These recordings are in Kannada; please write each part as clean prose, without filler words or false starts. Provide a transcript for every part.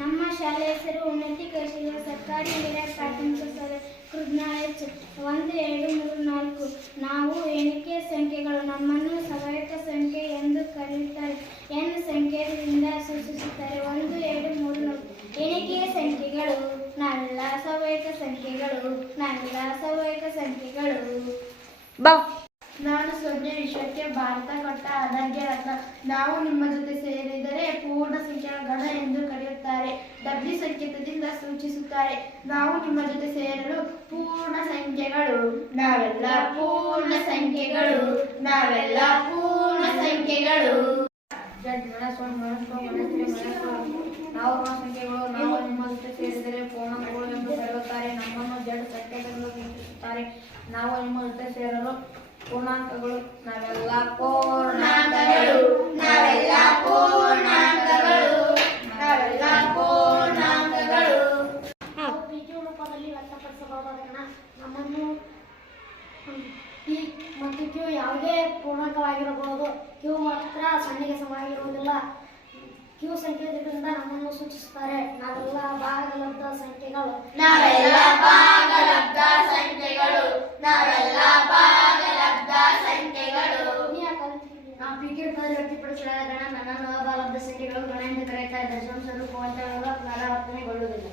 ನಮ್ಮ ಶಾಲೆ ಹೆಸರು ಉನ್ನತಿ ಕೌಶಲ್ಯ ಸರ್ಕಾರಿ ಹಿರಿಯ ಪ್ರಾಥಮಿಕ ಶಾಲೆ ಕೃಜ್ಞಾಯಚ್ 1 2 3 4. ನಾವು ಎಣಿಕೆ ಸಂಖ್ಯೆಗಳು. ನಮ್ಮನ್ನು ಸಹಾಯಕ ಸಂಖ್ಯೆ ಎಂದು ಕರೆಯುತ್ತಾರೆ. n ಸಂಖ್ಯೆಯಿಂದ ಸೂಚಿಸುತ್ತಾರೆ. 1 2 3 4 ಎಣಿಕೆಯ ಸಂಖ್ಯೆಗಳು. ನಾವೆಲ್ಲ ಸಹಾಯಕ ಸಂಖ್ಯೆಗಳು. ನಾವೆಲ್ಲ ಸಹಾಯಕ ಸಂಖ್ಯೆಗಳು. ನಾನು 0 ವಿಷಯಕ್ಕೆ ಭಾರತ ಕೊಟ್ಟ ಅನರ್ಘ್ಯ ರತ್ನ. ನಾವು ನಿಮ್ಮ ಜೊತೆ ಸೇರಿದರೆ ಪೂರ್ಣ ಸಂಖ್ಯೆಗಳ ಗಣ ಎಂದು ಕರೆಯುತ್ತಾರೆ. ಡಬ್ಲ್ಯೂ ಸಂಕೇತದಿಂದ ಸೂಚಿಸುತ್ತಾರೆ. ನಾವು ನಿಮ್ಮ ಜೊತೆ ಸೇರಲು ಪೂರ್ಣ ಸಂಖ್ಯೆಗಳು. ನಾವೆಲ್ಲ ಪೂರ್ಣ ಸಂಖ್ಯೆಗಳು. ನಾವೆಲ್ಲ ಪೂರ್ಣ ಸಂಖ್ಯೆಗಳು. ನಾವು ಸಂಖ್ಯೆಗಳು. ನಾವು ನಿಮ್ಮ ಜೊತೆ ಸೇರಿದರೆ ಪೂರ್ಣಾಂಕಗಳು ಎಂದು ಕರೆಯುತ್ತಾರೆ. ನಮ್ಮನ್ನು ಜಡ್ ಸಂಖ್ಯೆಗಳಿಂದ ಸೂಚಿಸುತ್ತಾರೆ. ನಾವು ನಿಮ್ಮ ಜೊತೆ ಸೇರಲು ಪೂರ್ಣಾಂಕಗಳು. ನಾವೆಲ್ಲ ಪೂರ್ಣಾಂಕಗಳು. ನಾವೆಲ್ಲ ಪೂರ್ಣಾಂಕಗಳು. ನಾವೆಲ್ಲ ಪೂರ್ಣಾಂಕಗಳು. ಪಿಕ್ಯೂ ರೂಪದಲ್ಲಿ ವ್ಯಕ್ತಪಡಿಸಬಹುದಾದ ನಮ್ಮನ್ನು ಪಿ ಮತ್ತು ಕ್ಯೂ ಯಾವುದೇ ಪೂರ್ಣಾಂಕವಾಗಿರಬಹುದು. ಕ್ಯೂ ಮಾತ್ರ ಸೊನ್ನೆಗೆ ಸಮವಾಗಿರುವುದಿಲ್ಲ. ಕ್ಯೂ ಸಂಕೇತದಿಂದ ನಮ್ಮನ್ನು ಸೂಚಿಸುತ್ತಾರೆ. ನಾವೆಲ್ಲ ಭಾಗಲಬ್ಧ ಸಂಖ್ಯೆಗಳು. ನಾವೆಲ್ಲ ಭಾಗಲಬ್ಧ ಸಂಖ್ಯೆಗಳು. ನಾವೆಲ್ಲ ಭಾಗಲಬ್ಧ ಸಂಖ್ಯೆಗಳು. ನಾವು ಪಿಕ್ಯೂ ರೂಪದಲ್ಲಿ ವ್ಯಕ್ತಪಡಿಸಲಾದ ಗಣ ನನ್ನನ್ನು ಅಭಾಗಲಬ್ಧ ಸಂಖ್ಯೆಗಳು ಗಣ ಎಂದು ಕರೆಯುತ್ತಾರೆ. ದಶಾಂಶ ರೂಪವಂತಗಳು ಪುನರಾವರ್ತನೆಗೊಳ್ಳುವುದಿಲ್ಲ.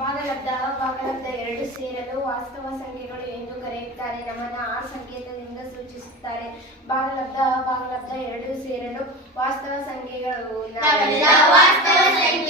ಭಾಗಲಬ್ಧ ಅಭಾಗಲಬ್ಧ ಎರಡು ಸೇರಲು ವಾಸ್ತವ ಸಂಖ್ಯೆಗಳು ಎಂದು ಕರೆಯುತ್ತಾರೆ. ನಮ್ಮನ್ನು ಆ ಸಂಕೇತದಿಂದ ಸೂಚಿಸುತ್ತಾರೆ. ಭಾಗಲಬ್ಧ ಅಭಾಗಲಬ್ಧ ಎರಡು ಸೇರಲು ವಾಸ್ತವ ಸಂಖ್ಯೆಗಳು. ನಾವೆಲ್ಲ ವಾಸ್ತವ ಸಂಖ್ಯೆ